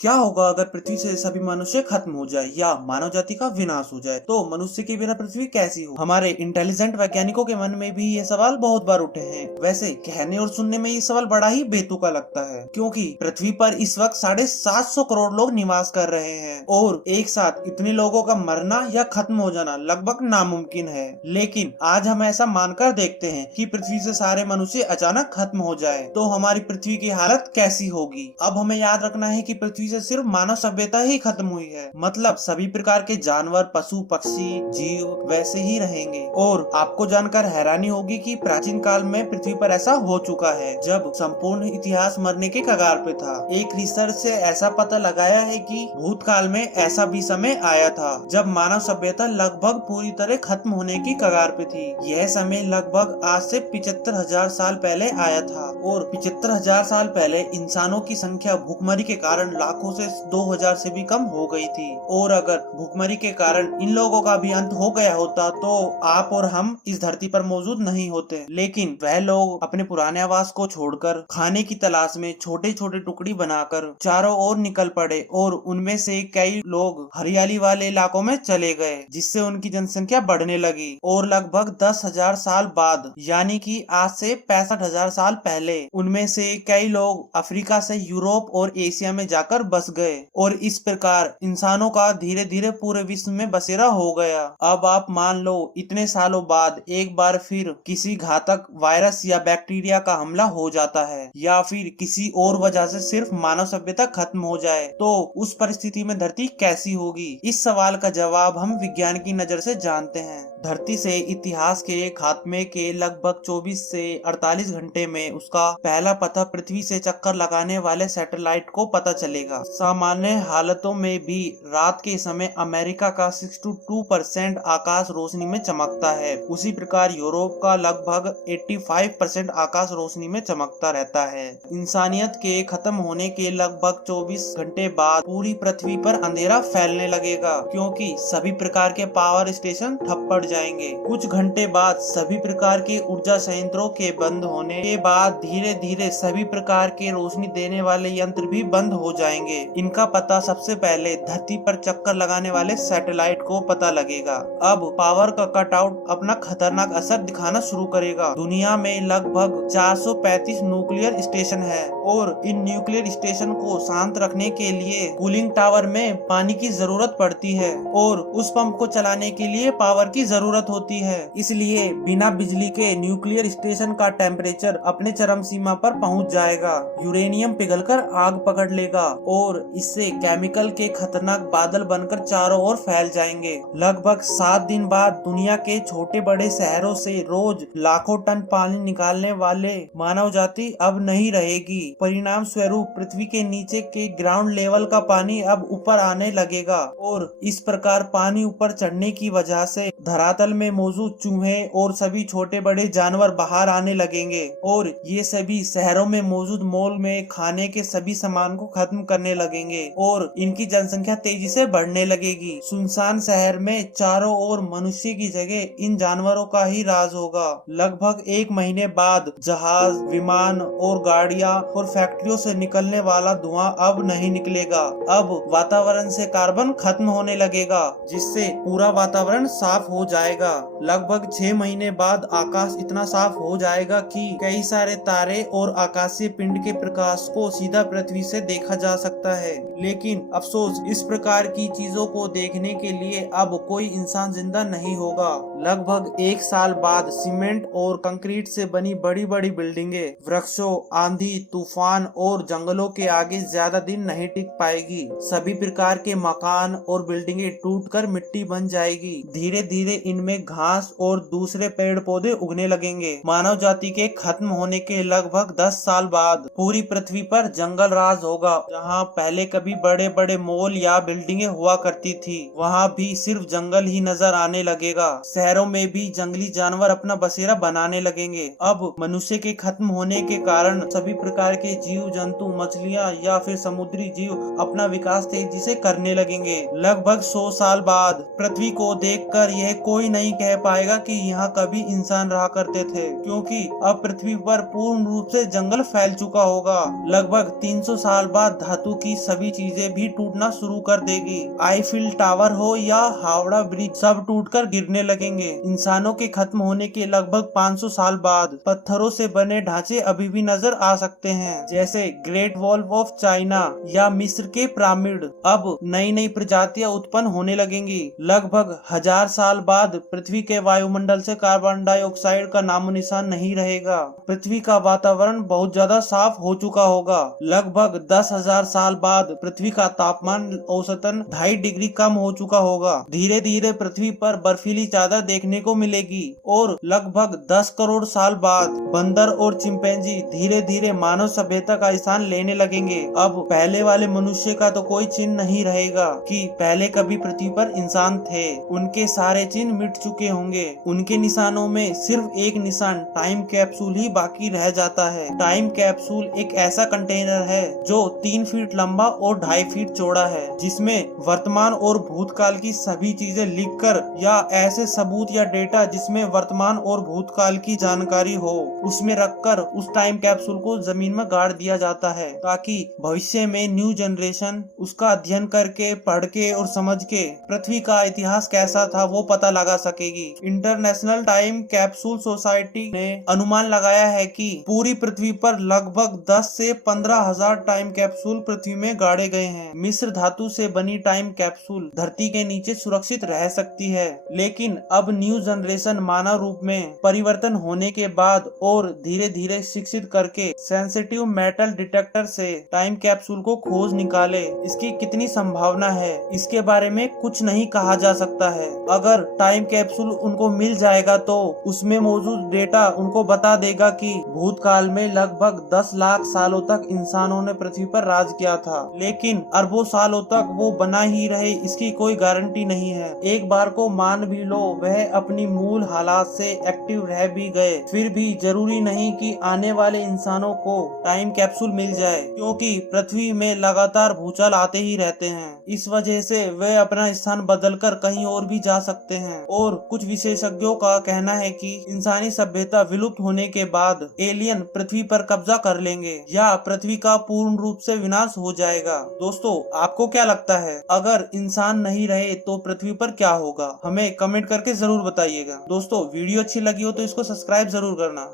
क्या होगा अगर पृथ्वी से सभी मनुष्य खत्म हो जाए या मानव जाति का विनाश हो जाए, तो मनुष्य के बिना पृथ्वी कैसी हो। हमारे इंटेलिजेंट वैज्ञानिकों के मन में भी ये सवाल बहुत बार उठे हैं। वैसे कहने और सुनने में ये सवाल बड़ा ही बेतुका लगता है, क्योंकि पृथ्वी पर इस वक्त 750 करोड़ लोग निवास कर रहे हैं और एक साथ इतने लोगों का मरना या खत्म हो जाना लगभग नामुमकिन है। लेकिन आज हम ऐसा मानकर देखते हैं कि पृथ्वी से सारे मनुष्य अचानक खत्म हो जाए तो हमारी पृथ्वी की हालत कैसी होगी। अब हमें याद रखना है कि पृथ्वी से सिर्फ मानव सभ्यता ही खत्म हुई है, मतलब सभी प्रकार के जानवर, पशु, पक्षी, जीव वैसे ही रहेंगे। और आपको जानकर हैरानी होगी कि प्राचीन काल में पृथ्वी पर ऐसा हो चुका है, जब संपूर्ण इतिहास मरने के कगार पे था। एक रिसर्च से ऐसा पता लगाया है कि भूतकाल में ऐसा भी समय आया था जब मानव सभ्यता लगभग पूरी तरह खत्म होने की कगार पे थी। यह समय लगभग आज से 75,000 साल पहले आया था और 75,000 साल पहले इंसानों की संख्या भूखमरी के कारण लाखों से 2,000 से भी कम हो गई थी। और अगर भूखमरी के कारण इन लोगों का भी अंत हो गया होता तो आप और हम इस धरती पर मौजूद नहीं होते। लेकिन वह लोग अपने पुराने आवास को छोड़कर खाने की तलाश में छोटे छोटे टुकड़ी बनाकर चारों ओर निकल पड़े और उनमें से कई लोग हरियाली वाले इलाकों में चले गए, जिससे उनकी जनसंख्या बढ़ने लगी। और लगभग 10,000 साल बाद, यानी कि आज से 65,000 साल पहले, उनमें से कई लोग अफ्रीका से यूरोप और एशिया में जाकर बस गए और इस प्रकार इंसानों का धीरे धीरे पूरे विश्व में बसेरा हो गया। अब आप मान लो इतने सालों बाद एक बार फिर किसी घातक वायरस या बैक्टीरिया का हमला हो जाता है या फिर किसी और वजह से सिर्फ मानव सभ्यता खत्म हो जाए, तो उस परिस्थिति में धरती कैसी होगी। इस सवाल का जवाब हम विज्ञान की नजर से जानते हैं। धरती से इतिहास के खात्मे के लगभग 24 से 48 घंटे में उसका पहला पता पृथ्वी से चक्कर लगाने वाले सैटेलाइट को पता चलेगा। सामान्य हालतों में भी रात के समय अमेरिका का 62% आकाश रोशनी में चमकता है। उसी प्रकार यूरोप का लगभग 85% आकाश रोशनी में चमकता रहता है। इंसानियत के खत्म होने के लगभग 24 घंटे बाद पूरी पृथ्वी पर अंधेरा फैलने लगेगा, क्योंकि सभी प्रकार के पावर स्टेशन ठप पड़ जाएंगे। कुछ घंटे बाद सभी प्रकार के ऊर्जा संयंत्रों के बंद होने के बाद धीरे धीरे सभी प्रकार के रोशनी देने वाले यंत्र भी बंद हो जाएंगे। इनका पता सबसे पहले धरती पर चक्कर लगाने वाले सैटेलाइट को पता लगेगा। अब पावर का कटआउट अपना खतरनाक असर दिखाना शुरू करेगा। दुनिया में लगभग 435 न्यूक्लियर स्टेशन है और इन न्यूक्लियर स्टेशन को शांत रखने के लिए कूलिंग टावर में पानी की जरूरत पड़ती है और उस पंप को चलाने के लिए पावर की जरूरत होती है। इसलिए बिना बिजली के न्यूक्लियर स्टेशन का टेम्परेचर अपने चरम सीमा पर पहुंच जाएगा। यूरेनियम पिघलकर आग पकड़ लेगा और इससे केमिकल के खतरनाक बादल बनकर चारों ओर फैल जाएंगे। लगभग 7 दिन बाद दुनिया के छोटे बड़े शहरों से रोज लाखों टन पानी निकालने वाले मानव जाति अब नहीं रहेगी। परिणाम स्वरूप पृथ्वी के नीचे के ग्राउंड लेवल का पानी अब ऊपर आने लगेगा और इस प्रकार पानी ऊपर चढ़ने की वजह से धरातल में मौजूद चूहे और सभी छोटे बड़े जानवर बाहर आने लगेंगे और ये सभी शहरों में मौजूद मॉल में खाने के सभी सामान को खत्म करने लगेंगे और इनकी जनसंख्या तेजी से बढ़ने लगेगी। सुनसान शहर में चारों ओर मनुष्य की जगह इन जानवरों का ही राज होगा। लगभग 1 महीने बाद जहाज, विमान और गाड़ियां और फैक्ट्रियों से निकलने वाला धुआं अब नहीं निकलेगा। अब वातावरण से कार्बन खत्म होने लगेगा, जिससे पूरा वातावरण साफ हो जाएगा। लगभग 6 महीने बाद आकाश इतना साफ हो जाएगा कि कई सारे तारे और आकाशीय पिंड के प्रकाश को सीधा पृथ्वी से देखा जा सकता है। लेकिन अफसोस, इस प्रकार की चीजों को देखने के लिए अब कोई इंसान जिंदा नहीं होगा। लगभग 1 साल बाद सीमेंट और कंक्रीट से बनी बड़ी बड़ी बिल्डिंगें वृक्षों, आंधी, तूफान और जंगलों के आगे ज्यादा दिन नहीं टिक पाएगी। सभी प्रकार के मकान और बिल्डिंगें टूटकर मिट्टी बन जाएगी। धीरे धीरे इनमें घास और दूसरे पेड़ पौधे उगने लगेंगे। मानव जाति के खत्म होने के लगभग 10 साल बाद पूरी पृथ्वी पर जंगल राज होगा। जहां पहले कभी बड़े बड़े मॉल या बिल्डिंगें हुआ करती थी, वहां भी सिर्फ जंगल ही नजर आने लगेगा। शहरों में भी जंगली जानवर अपना बसेरा बनाने लगेंगे। अब मनुष्य के खत्म होने के कारण सभी प्रकार के जीव जंतु, मछलियां या फिर समुद्री जीव अपना विकास तेजी से करने लगेंगे। लगभग 100 साल बाद पृथ्वी को देखकर यह कोई कोई नहीं कह पाएगा कि यहाँ कभी इंसान रहा करते थे, क्योंकि अब पृथ्वी पर पूर्ण रूप से जंगल फैल चुका होगा। लगभग 300 साल बाद धातु की सभी चीजें भी टूटना शुरू कर देगी। आईफिल टावर हो या हावड़ा ब्रिज, सब टूटकर गिरने लगेंगे। इंसानों के खत्म होने के लगभग 500 साल बाद पत्थरों से बने ढांचे अभी भी नजर आ सकते हैं, जैसे ग्रेट वॉल ऑफ चाइना या मिस्र के पिरामिड। अब नई नई प्रजातियां उत्पन्न होने लगेंगी। लगभग 1000 साल बाद पृथ्वी के वायुमंडल से कार्बन डाइऑक्साइड का नामो निशान नहीं रहेगा। पृथ्वी का वातावरण बहुत ज्यादा साफ हो चुका होगा। लगभग 10,000 साल बाद पृथ्वी का तापमान औसतन 2.5 डिग्री कम हो चुका होगा। धीरे धीरे पृथ्वी पर बर्फीली चादर देखने को मिलेगी और लगभग 10 करोड़ साल बाद बंदर और चिंपैंजी धीरे धीरे मानव सभ्यता का स्थान लेने लगेंगे। अब पहले वाले मनुष्य का तो कोई चिन्ह नहीं रहेगा कि पहले कभी पृथ्वी पर इंसान थे। उनके सारे चिन्ह मिट चुके होंगे। उनके निशानों में सिर्फ एक निशान टाइम कैप्सूल ही बाकी रह जाता है। टाइम कैप्सूल एक ऐसा कंटेनर है जो 3 फीट लंबा और 2.5 फीट चौड़ा है, जिसमें वर्तमान और भूतकाल की सभी चीजें लिखकर या ऐसे सबूत या डेटा जिसमें वर्तमान और भूतकाल की जानकारी हो उसमें रखकर उस टाइम कैप्सूल को जमीन में गाड़ दिया जाता है, ताकि भविष्य में न्यू जनरेशन उसका अध्ययन करके, पढ़ के और समझ के पृथ्वी का इतिहास कैसा था वो पता लगा सकेगी। इंटरनेशनल टाइम कैप्सूल सोसाइटी ने अनुमान लगाया है कि पूरी पृथ्वी पर लगभग 10 से 15,000 टाइम कैप्सूल पृथ्वी में गाड़े गए हैं। मिस्र धातु से बनी टाइम कैप्सूल धरती के नीचे सुरक्षित रह सकती है, लेकिन अब न्यू जनरेशन मानव रूप में परिवर्तन होने के बाद और धीरे धीरे शिक्षित करके सेंसिटिव मेटल डिटेक्टर से टाइम कैप्सूल को खोज निकाले। इसकी कितनी संभावना है इसके बारे में कुछ नहीं कहा जा सकता है। अगर टाइम कैप्सूल उनको मिल जाएगा तो उसमें मौजूद डेटा उनको बता देगा कि भूतकाल में लगभग 10 लाख सालों तक इंसानों ने पृथ्वी पर राज किया था, लेकिन अरबों सालों तक वो बना ही रहे इसकी कोई गारंटी नहीं है। एक बार को मान भी लो वह अपनी मूल हालात से एक्टिव रह भी गए, फिर भी जरूरी नहीं कि आने वाले इंसानों को टाइम कैप्सूल मिल जाए, क्योंकि पृथ्वी में लगातार भूचाल आते ही रहते हैं। इस वजह से वे अपना स्थान बदलकर कहीं और भी जा सकते हैं। और कुछ विशेषज्ञों का कहना है कि इंसानी सभ्यता विलुप्त होने के बाद एलियन पृथ्वी पर कब्जा कर लेंगे या पृथ्वी का पूर्ण रूप से विनाश हो जाएगा। दोस्तों, आपको क्या लगता है, अगर इंसान नहीं रहे तो पृथ्वी पर क्या होगा? हमें कमेंट करके जरूर बताइएगा। दोस्तों, वीडियो अच्छी लगी हो तो इसको सब्सक्राइब जरूर करना।